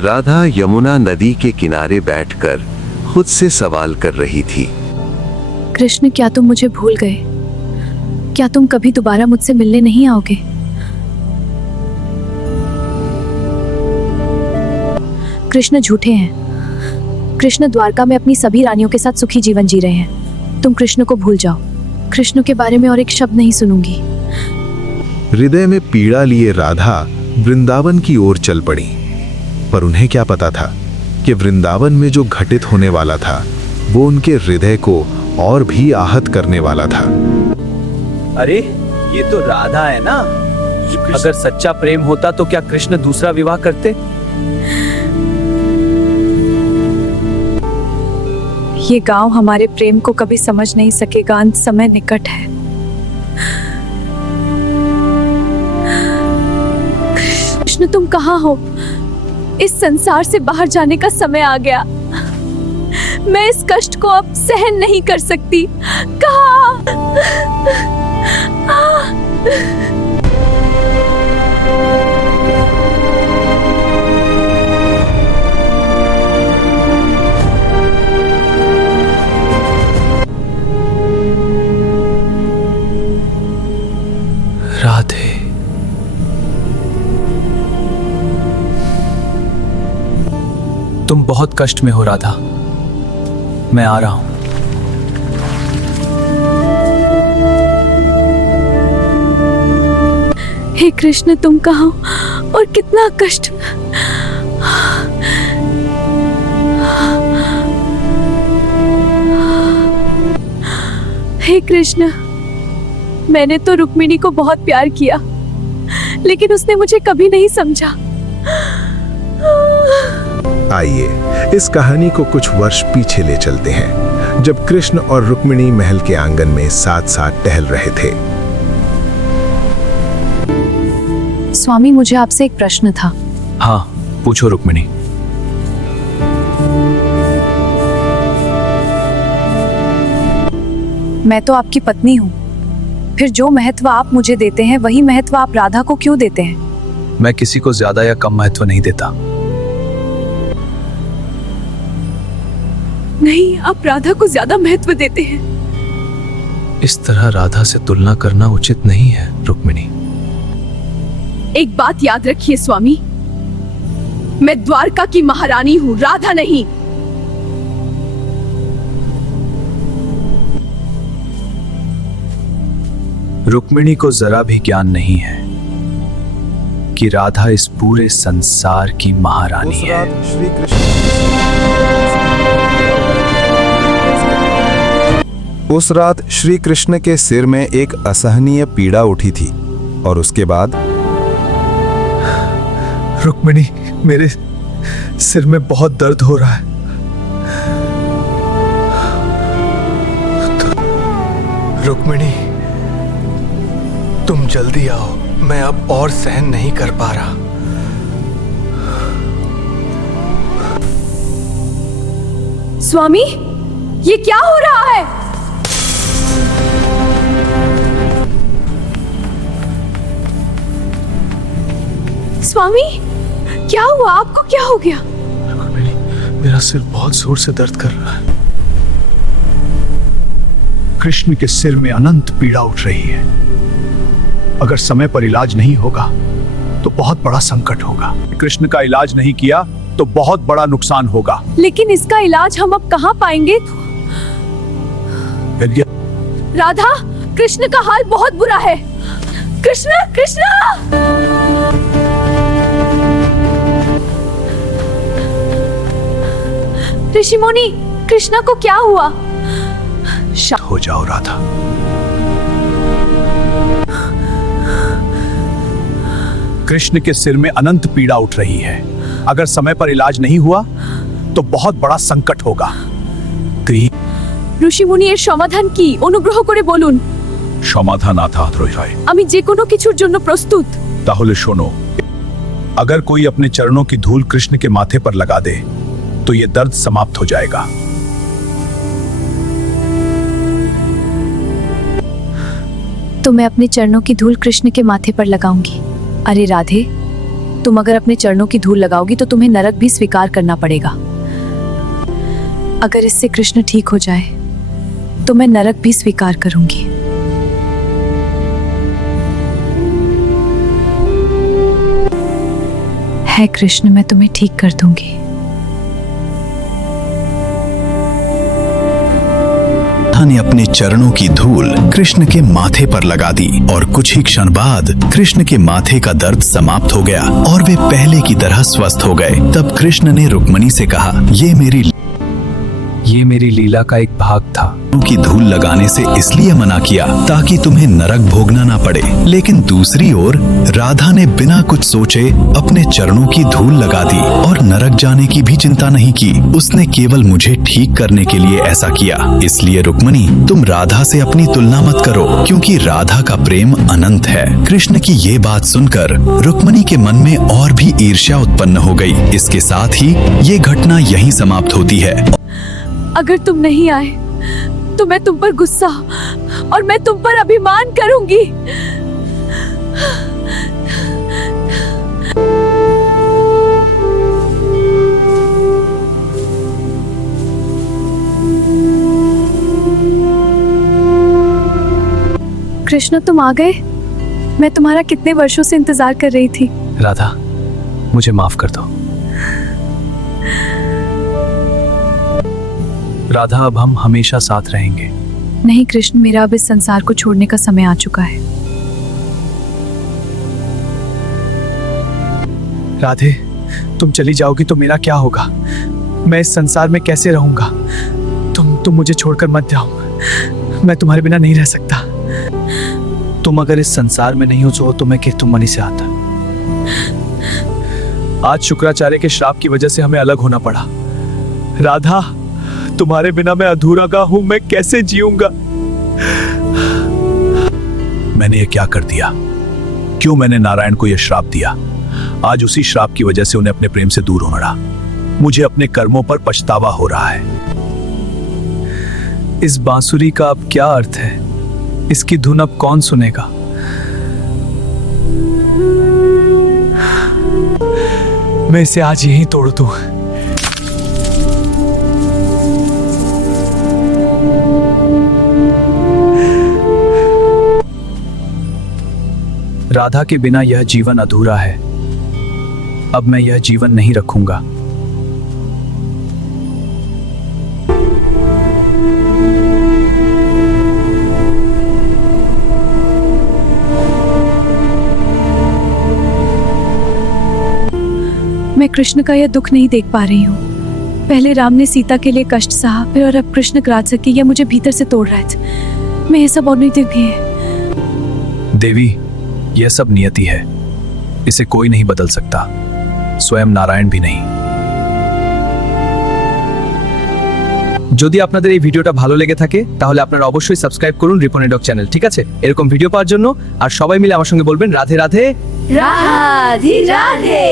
राधा यमुना नदी के किनारे बैठकर खुद से सवाल कर रही थी। कृष्ण, क्या तुम मुझे भूल गए? क्या तुम कभी दोबारा मुझसे मिलने नहीं आओगे? कृष्ण झूठे हैं। कृष्ण द्वारका में अपनी सभी रानियों के साथ सुखी जीवन जी रहे हैं। तुम कृष्ण को भूल जाओ। कृष्ण के बारे में और एक शब्द नहीं सुनूंगी। हृदय में पीड़ा लिए राधा वृंदावन की ओर चल पड़ी, पर उन्हें क्या पता था कि वृंदावन में जो घटित होने वाला था वो उनके हृदय को और भी आहत करने वाला था। अरे ये तो राधा है ना? अगर सच्चा प्रेम होता तो क्या कृष्ण दूसरा विवाह करते? ये गांव हमारे प्रेम को कभी समझ नहीं सकेगा। अंत समय निकट है। कृष्ण, तुम कहाँ हो? इस संसार से बाहर जाने का समय आ गया। मैं इस कष्ट को अब सहन नहीं कर सकती। कहाँ? राधे, तुम बहुत कष्ट में हो राधा। मैं आ रहा हूं। हे कृष्ण, तुम कहाँ हो और कितना कष्ट? हे कृष्ण, मैंने तो रुक्मिणी को बहुत प्यार किया, लेकिन उसने मुझे कभी नहीं समझा। आइए इस कहानी को कुछ वर्ष पीछे ले चलते हैं, जब कृष्ण और रुक्मिणी महल के आंगन में साथ साथ टहल रहे थे। स्वामी, मुझे आपसे एक प्रश्न था। हाँ, पूछो रुक्मिणी। मैं तो आपकी पत्नी हूँ, फिर जो महत्व आप मुझे देते हैं वही महत्व आप राधा को क्यों देते हैं? मैं किसी को ज्यादा या कम महत्व नहीं देता। नहीं, आप राधा को ज्यादा महत्व देते हैं। इस तरह राधा से तुलना करना उचित नहीं है रुक्मिणी। एक बात याद रखिए स्वामी, मैं द्वारका की महारानी हूँ, राधा नहीं। रुक्मिणी को जरा भी ज्ञान नहीं है कि राधा इस पूरे संसार की महारानी है। उस रात श्री कृष्ण के सिर में एक असहनीय पीड़ा उठी थी और उसके बाद रुक्मिणी, मेरे सिर में बहुत दर्द हो रहा है। रुक्मिणी, तुम जल्दी आओ, मैं अब और सहन नहीं कर पा रहा। स्वामी, ये क्या हो रहा है? स्वामी, क्या हुआ? आपको क्या हो गया? मेरा सिर बहुत जोर से दर्द कर रहा है। कृष्ण के सिर में अनंत पीड़ा उठ रही है। अगर समय पर इलाज नहीं होगा तो बहुत बड़ा संकट होगा। कृष्ण का इलाज नहीं किया तो बहुत बड़ा नुकसान होगा। लेकिन इसका इलाज हम अब कहाँ पाएंगे? राधा, कृष्ण का हाल बहुत बुरा है। कृष्ण, कृष्ण! ऋषि मुनि, कृष्णा को क्या हुआ? हो जाओ राधा। कृष्ण के सिर में अनंत पीड़ा उठ रही है। अगर समय पर इलाज नहीं हुआ तो बहुत बड़ा संकट होगा। ऋषि मुनि, এর সমাধান কি? অনুগ্রহ করে বলুন। সমাধান আথাত রয়। আমি যে কোনো কিছুর জন্য প্রস্তুত। তাহলে শোনো, अगर कोई अपने चरणों की धूल कृष्ण के माथे पर लगा दे तो ये दर्द समाप्त हो जाएगा। तो मैं अपने चरणों की धूल कृष्ण के माथे पर लगाऊंगी। अरे राधे, तुम अगर अपने चरणों की धूल लगाओगी तो तुम्हें नरक भी स्वीकार करना पड़ेगा। अगर इससे कृष्ण ठीक हो जाए तो मैं नरक भी स्वीकार करूंगी। है कृष्ण, मैं तुम्हें ठीक कर दूंगी। राधा ने अपने चरणों की धूल कृष्ण के माथे पर लगा दी और कुछ ही क्षण बाद कृष्ण के माथे का दर्द समाप्त हो गया और वे पहले की तरह स्वस्थ हो गए। तब कृष्ण ने रुक्मिणी से कहा, ये मेरी लीला का एक भाग था। की धूल लगाने से इसलिए मना किया ताकि तुम्हें नरक भोगना ना पड़े, लेकिन दूसरी ओर राधा ने बिना कुछ सोचे अपने चरणों की धूल लगा दी और नरक जाने की भी चिंता नहीं की। उसने केवल मुझे ठीक करने के लिए ऐसा किया। इसलिए रुक्मिणी, तुम राधा से अपनी तुलना मत करो, क्योंकि राधा का प्रेम अनंत है। कृष्ण की ये बात सुनकर रुक्मिणी के मन में और भी ईर्ष्या उत्पन्न हो गई। इसके साथ ही ये घटना यहीं समाप्त होती है। अगर तुम नहीं आए तो मैं तुम पर गुस्सा और मैं तुम पर अभिमान करूंगी। कृष्ण, तुम आ गए। मैं तुम्हारा कितने वर्षों से इंतजार कर रही थी। राधा, मुझे माफ कर दो। राधा, अब हम हमेशा साथ रहेंगे। नहीं कृष्ण, मेरा अब इस संसार को छोड़ने का समय आ चुका है। राधे, तुम चली जाओगी तो मेरा क्या होगा? मैं इस संसार में कैसे रहूंगा? तुम मुझे छोड़कर मत जाओ। मैं तुम्हारे बिना नहीं रह सकता। तुम अगर इस संसार में नहीं हो तो मैं कीर्तुमणि से आता। आज शुक्राचार्य के श्राप की वजह से हमें अलग होना पड़ा। राधा, तुम्हारे बिना मैं अधूरा गा हूं। मैं कैसे जीऊंगा? मैंने ये क्या कर दिया? क्यों मैंने नारायण को यह श्राप दिया? आज उसी श्राप की वजह से उन्हें अपने प्रेम से दूर होना पड़ा। मुझे अपने कर्मों पर पछतावा हो रहा है। इस बांसुरी का अब क्या अर्थ है? इसकी धुन अब कौन सुनेगा? मैं इसे आज यहीं तोड़ दूं। राधा के बिना यह जीवन अधूरा है। अब मैं यह जीवन नहीं रखूंगा। मैं कृष्ण का यह दुख नहीं देख पा रही हूँ। पहले राम ने सीता के लिए कष्ट सहा, फिर और अब कृष्ण राजसखी यह मुझे भीतर से तोड़ रहा है। मैं ये सब और नहीं देखी। देवी, यह सब नियति है। इसे कोई नहीं बदल सकता, स्वयं नारायण भी नहीं। যদি আপনাদের এই ভিডিওটা ভালো লেগে থাকে তাহলে আপনারা অবশ্যই সাবস্ক্রাইব করুন রিপন এডক চ্যানেল, ঠিক আছে? এরকম ভিডিও পাওয়ার জন্য আর সবাই মিলে আমার সঙ্গে বলবেন রাধে রাধে রাধে রাধে।